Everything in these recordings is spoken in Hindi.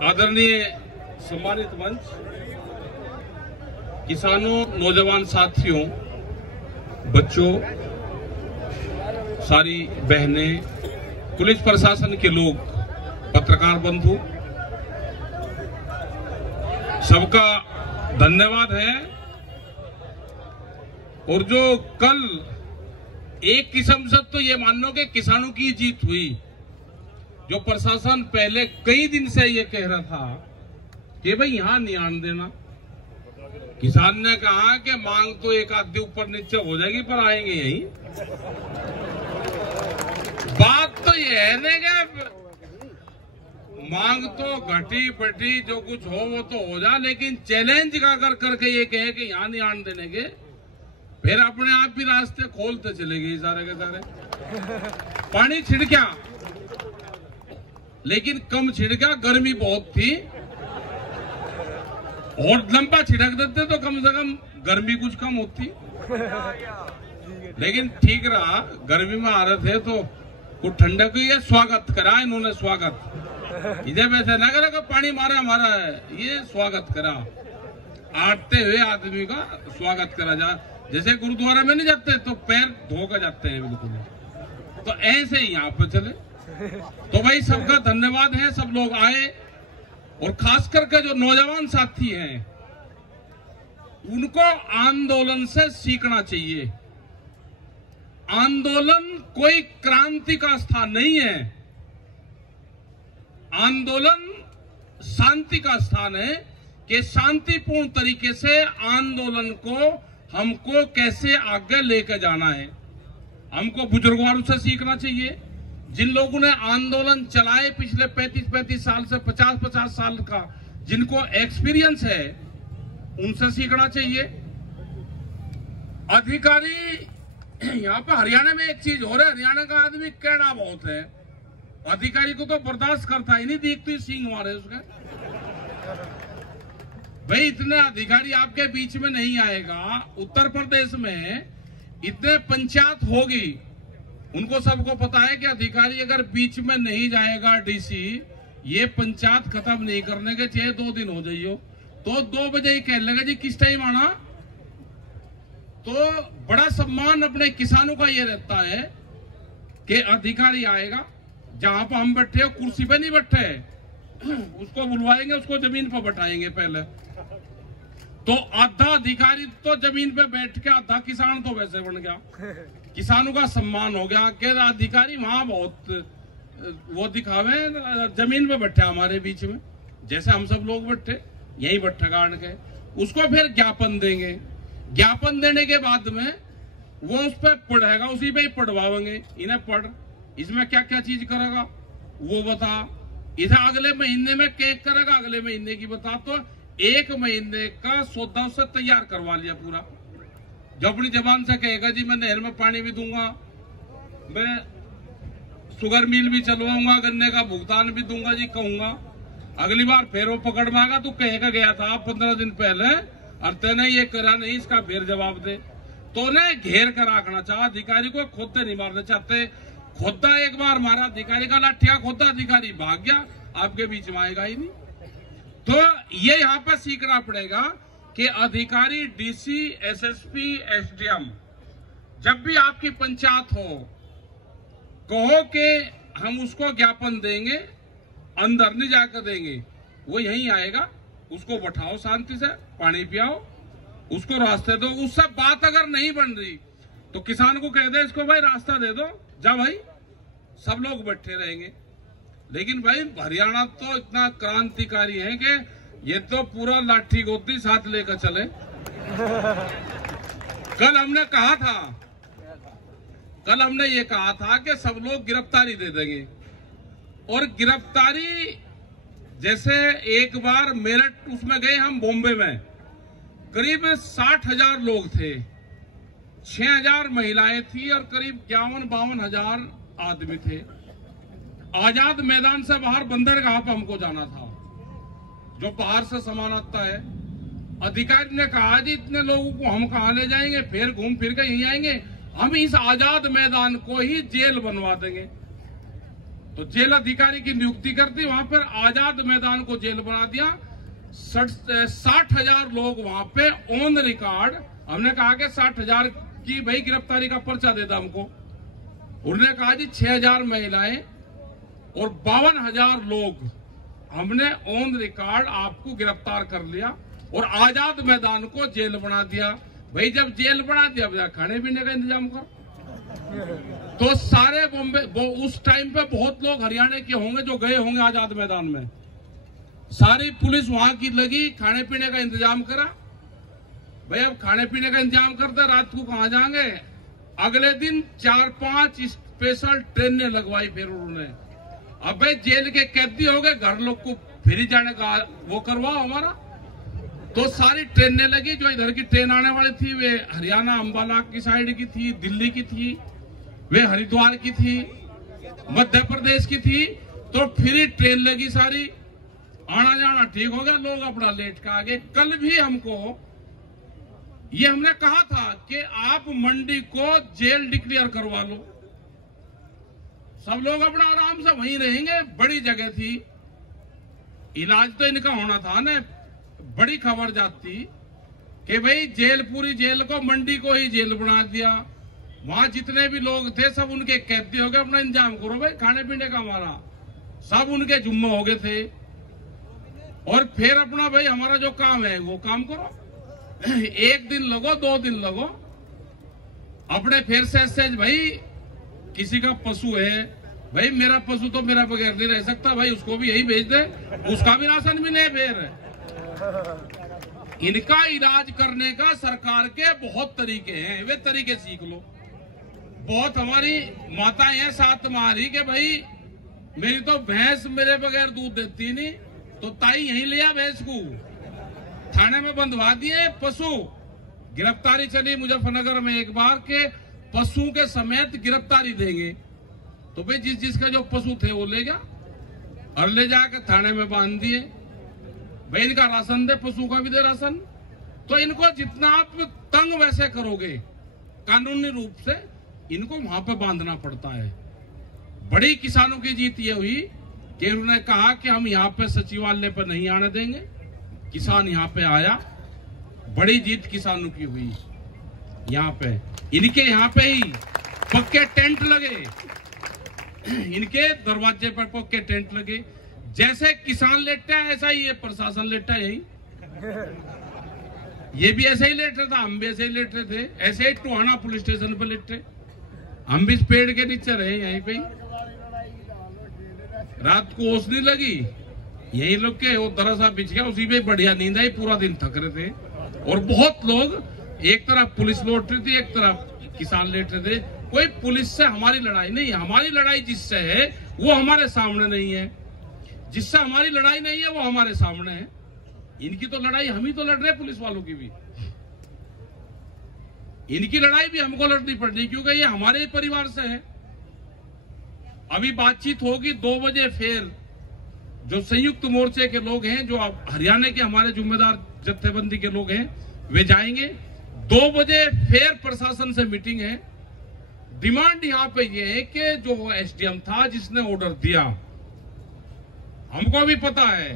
आदरणीय सम्मानित मंच, किसानों, नौजवान साथियों, बच्चों, सारी बहनें, पुलिस प्रशासन के लोग, पत्रकार बंधु, सबका धन्यवाद है। और जो कल एक किस्म से तो ये मान लो कि किसानों की जीत हुई। जो प्रशासन पहले कई दिन से ये कह रहा था कि भाई यहां नहीं आने देना, किसान ने कहा कि मांग तो एक आधी ऊपर नीचे हो जाएगी पर आएंगे यहीं। बात तो ये है ना कि मांग तो घटी बढ़ी जो कुछ हो वो तो हो जा, लेकिन चैलेंज का अगर करके ये कहे कि यहां नहीं आने देने के, फिर अपने आप भी रास्ते खोलते चले गए सारे के सारे। पानी छिड़का लेकिन कम छिड़का, गर्मी बहुत थी, और लंबा छिड़क देते तो कम से कम गर्मी कुछ कम होती। लेकिन ठीक रहा, गर्मी में आ रहे थे तो कुछ ठंडक हुई है। स्वागत करा इन्होंने, स्वागत इधर वैसे ना करा कि पानी मारा हमारा है, ये स्वागत करा, आटते हुए आदमी का स्वागत करा जा। जैसे गुरुद्वारा में नहीं जाते तो पैर धोकर जाते हैं बिल्कुल, तो ऐसे ही यहाँ पे चले। तो भाई सबका धन्यवाद है, सब लोग आए, और खास करके जो नौजवान साथी हैं उनको आंदोलन से सीखना चाहिए। आंदोलन कोई क्रांति का स्थान नहीं है, आंदोलन शांति का स्थान है कि शांतिपूर्ण तरीके से आंदोलन को हमको कैसे आगे लेकर जाना है। हमको बुजुर्गों से सीखना चाहिए, जिन लोगों ने आंदोलन चलाए पिछले 35-35 साल से 50-50 साल का, जिनको एक्सपीरियंस है, उनसे सीखना चाहिए। अधिकारी, यहाँ पर हरियाणा में एक चीज हो रहा है, हरियाणा का आदमी कैड़ा बहुत है, अधिकारी को तो बर्दाश्त करता ही नहीं, देखते सींग मारे उसके। भाई इतने अधिकारी आपके बीच में नहीं आएगा। उत्तर प्रदेश में इतने पंचायत होगी, उनको सबको पता है कि अधिकारी अगर बीच में नहीं जाएगा, डीसी ये पंचायत खत्म नहीं करने के, चाहे 2 दिन हो जाइयो, तो 2 बजे ही कह लेगा जी किस टाइम आना। तो बड़ा सम्मान अपने किसानों का ये रहता है कि अधिकारी आएगा, जहां पर हम बैठे हो कुर्सी पे नहीं बैठे, उसको बुलवाएंगे, उसको जमीन पर बैठाएंगे पहले। तो आधा अधिकारी तो जमीन पे बैठ के, आधा किसान तो वैसे बन गया। किसानों का सम्मान हो गया कि अधिकारी वहां बहुत वो दिखावे, जमीन पे बैठे हमारे बीच में, जैसे हम सब लोग बैठे यही बैठा गाड़ के। उसको फिर ज्ञापन देंगे, ज्ञापन देने के बाद में वो उस पर पढ़ेगा, उसी पे ही पढ़वाएंगे, इन्हें पढ़, इसमें क्या क्या चीज करेगा वो बता, इधर अगले महीने में केक करेगा, अगले महीने की बता। तो 1 महीने का सौदा उससे तैयार करवा लिया पूरा। जो अपनी जबान से कहेगा जी मैं नहर में पानी भी दूंगा, मैं शुगर मिल भी चलवाऊंगा, गन्ने का भुगतान भी दूंगा जी, कहूंगा, अगली बार फिर वो पकड़ मांगा, तू कहेगा गया था 15 दिन पहले और तेने ये करा नहीं, इसका फिर जवाब दे। तो उन्हें घेर कर रखना चाह, अधिकारी को खुद नहीं मारना चाहते। खुदा एक बार मारा अधिकारी का लाठिया, खुदा अधिकारी भाग गया, आपके बीच में आएगा ही नहीं। तो ये यहाँ पर सीखना पड़ेगा कि अधिकारी, डीसी, एसएसपी, एसडीएम, जब भी आपकी पंचायत हो, कहो कि हम उसको ज्ञापन देंगे, अंदर नहीं जाकर देंगे, वो यहीं आएगा, उसको बैठाओ शांति से, पानी पियाओ, उसको रास्ते दो। उससे बात अगर नहीं बन रही तो किसान को कह दे इसको भाई रास्ता दे दो, जा भाई, सब लोग बैठे रहेंगे। लेकिन भाई हरियाणा तो इतना क्रांतिकारी है कि ये तो पूरा लाठी गोती साथ लेकर चले। कल हमने ये कहा था कि सब लोग गिरफ्तारी दे देंगे, और गिरफ्तारी जैसे एक बार मेरठ उसमें गए हम, बॉम्बे में करीब 60,000 लोग थे, 6,000 महिलाएं थी और करीब 51-52 हजार आदमी थे। आजाद मैदान से बाहर बंदरगाह पर हमको जाना था, जो बाहर से सामान आता है। अधिकारी ने कहा जी इतने लोगों को हम कहाँ ले जाएंगे, फिर घूम फिर के यहीं आएंगे, हम इस आजाद मैदान को ही जेल बनवा देंगे। तो जेल अधिकारी की नियुक्ति कर दी, वहां पर आजाद मैदान को जेल बना दिया। 60,000 लोग वहां पे ऑन रिकॉर्ड। हमने कहा कि 60,000 की भाई गिरफ्तारी का पर्चा दे दो हमको। उन्होंने कहा जी 6,000 महिलाएं और 52,000 लोग हमने ऑन रिकॉर्ड आपको गिरफ्तार कर लिया और आजाद मैदान को जेल बना दिया। भाई जब जेल बना दिया, खाने पीने का इंतजाम करो। तो सारे बॉम्बे उस टाइम पे बहुत लोग हरियाणा के होंगे जो गए होंगे आजाद मैदान में। सारी पुलिस वहां की लगी, खाने पीने का इंतजाम करा। भाई अब खाने पीने का इंतजाम करते, रात को कहां जाएंगे। अगले दिन 4-5 स्पेशल ट्रेनें लगवाई फिर उन्होंने। अब भाई जेल के कैदी हो गए, घर लोग को फिर जाने का वो करवाओ हमारा। तो सारी ट्रेनें लगी, जो इधर की ट्रेन आने वाली थी वे हरियाणा अंबाला की साइड की थी, दिल्ली की थी, वे हरिद्वार की थी, मध्य प्रदेश की थी। तो फिर ट्रेन लगी सारी, आना जाना ठीक हो गया, लोग अपना लेट के आगे। कल भी हमको ये हमने कहा था कि आप मंडी को जेल डिक्लेयर करवा लो, सब लोग अपना आराम से वहीं रहेंगे। बड़ी जगह थी, इलाज तो इनका होना था ना। बड़ी खबर जाती कि भाई जेल, पूरी जेल को मंडी को ही जेल बना दिया। वहां जितने भी लोग थे सब उनके कैदी हो गए, अपना इंतजाम करो भाई खाने पीने का, हमारा सब उनके जुम्मे हो गए थे। और फिर अपना भाई हमारा जो काम है वो काम करो। 1 दिन लगो 2 दिन लगो, अपने फिर से भाई किसी का पशु है, भाई मेरा पशु तो मेरा बगैर नहीं रह सकता, भाई उसको भी यही भेज दे, उसका भी राशन भी नहीं। फिर इनका इलाज करने का सरकार के बहुत तरीके हैं, वे तरीके सीख लो। बहुत हमारी माताएं हैं साथ मारी कि भाई मेरी तो भैंस मेरे बगैर दूध देती नहीं, तो ताई यहीं लिया भैंस को, थाने में बंधवा दिए। पशु गिरफ्तारी चली मुजफ्फरनगर में एक बार के, पशु के समेत गिरफ्तारी देंगे। तो भाई जिसका जो पशु थे वो ले गया और ले जाकर थाने में बांध दिए। भाई इनका राशन दे, पशु का भी दे राशन। तो इनको जितना आप तंग वैसे करोगे कानूनी रूप से, इनको वहां पे बांधना पड़ता है। बड़ी किसानों की जीत ये हुई कि उन्होंने कहा कि हम यहाँ पे सचिवालय पर नहीं आने देंगे। किसान यहाँ पे आया, बड़ी जीत किसानों की हुई। यहाँ पे इनके यहाँ पे ही पक्के टेंट लगे, इनके दरवाजे पर पक्के टेंट लगे। जैसे किसान लेटता है ऐसा ही ये प्रशासन लेटता है। यही ये भी ऐसे ही लेट रहा था, हम भी ऐसे ही लेट रहे थे। ऐसे ही टोहाना पुलिस स्टेशन पर लेटे, हम भी इस पेड़ के नीचे रहे यहीं पे। रात को ओस नहीं लगी, यही लोग के वो दरअसल बिछ गया, उसी पे बढ़िया नींद आई। पूरा दिन थक रहे थे और बहुत लोग, एक तरफ पुलिस लौट रही थी, एक तरफ किसान लेट रहे थे। कोई पुलिस से हमारी लड़ाई नहीं, हमारी लड़ाई जिससे है वो हमारे सामने नहीं है, जिससे हमारी लड़ाई नहीं है वो हमारे सामने है। इनकी तो लड़ाई हम ही तो लड़ रहे हैं, पुलिस वालों की भी। इनकी लड़ाई भी हमको लड़नी पड़ रही, क्योंकि ये हमारे परिवार से है। अभी बातचीत होगी 2 बजे, फिर जो संयुक्त मोर्चे के लोग हैं, जो हरियाणा के हमारे जिम्मेदार जत्थेबंदी के लोग हैं, वे जाएंगे। 2 बजे फिर प्रशासन से मीटिंग है। डिमांड यहाँ पे ये है कि जो एसडीएम था जिसने ऑर्डर दिया, हमको भी पता है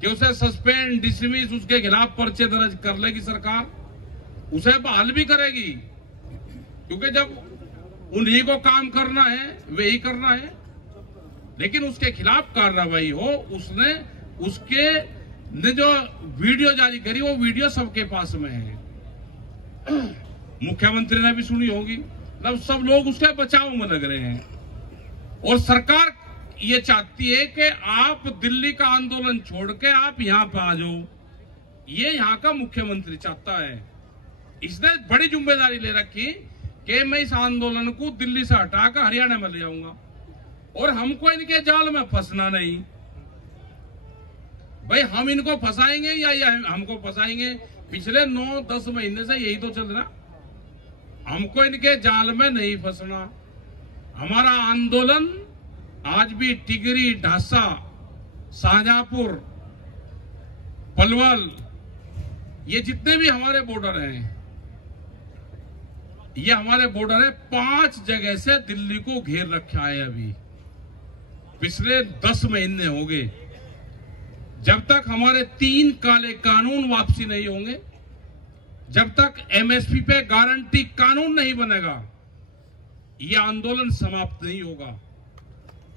कि उसे सस्पेंड, डिसमिस, उसके खिलाफ पर्चे दर्ज कर लेगी सरकार, उसे बहाल भी करेगी, क्योंकि जब उन्हीं को काम करना है वही करना है। लेकिन उसके खिलाफ कार्रवाई हो, उसने उसके ने जो वीडियो जारी करी वो वीडियो सबके पास में है, मुख्यमंत्री ने भी सुनी होगी। मतलब सब लोग उसके बचाव में लग रहे हैं। और सरकार ये चाहती है कि आप दिल्ली का आंदोलन छोड़ के आप यहाँ पे आ जाओ, ये यहाँ का मुख्यमंत्री चाहता है। इसने बड़ी जिम्मेदारी ले रखी कि मैं इस आंदोलन को दिल्ली से हटाकर हरियाणा में ले जाऊंगा और हमको इनके जाल में फंसना नहीं। भाई हम इनको फंसाएंगे या हमको फंसाएंगे? पिछले 9-10 महीने से यही तो चल रहा। हमको इनके जाल में नहीं फंसना। हमारा आंदोलन आज भी टिगरी, ढासा, शाहजहांपुर, पलवल, ये जितने भी हमारे बॉर्डर हैं, ये हमारे बॉर्डर है। 5 जगह से दिल्ली को घेर रखा है अभी। पिछले 10 महीने हो गए, जब तक हमारे 3 काले कानून वापसी नहीं होंगे, जब तक एमएसपी पे गारंटी कानून नहीं बनेगा, यह आंदोलन समाप्त नहीं होगा।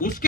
उसके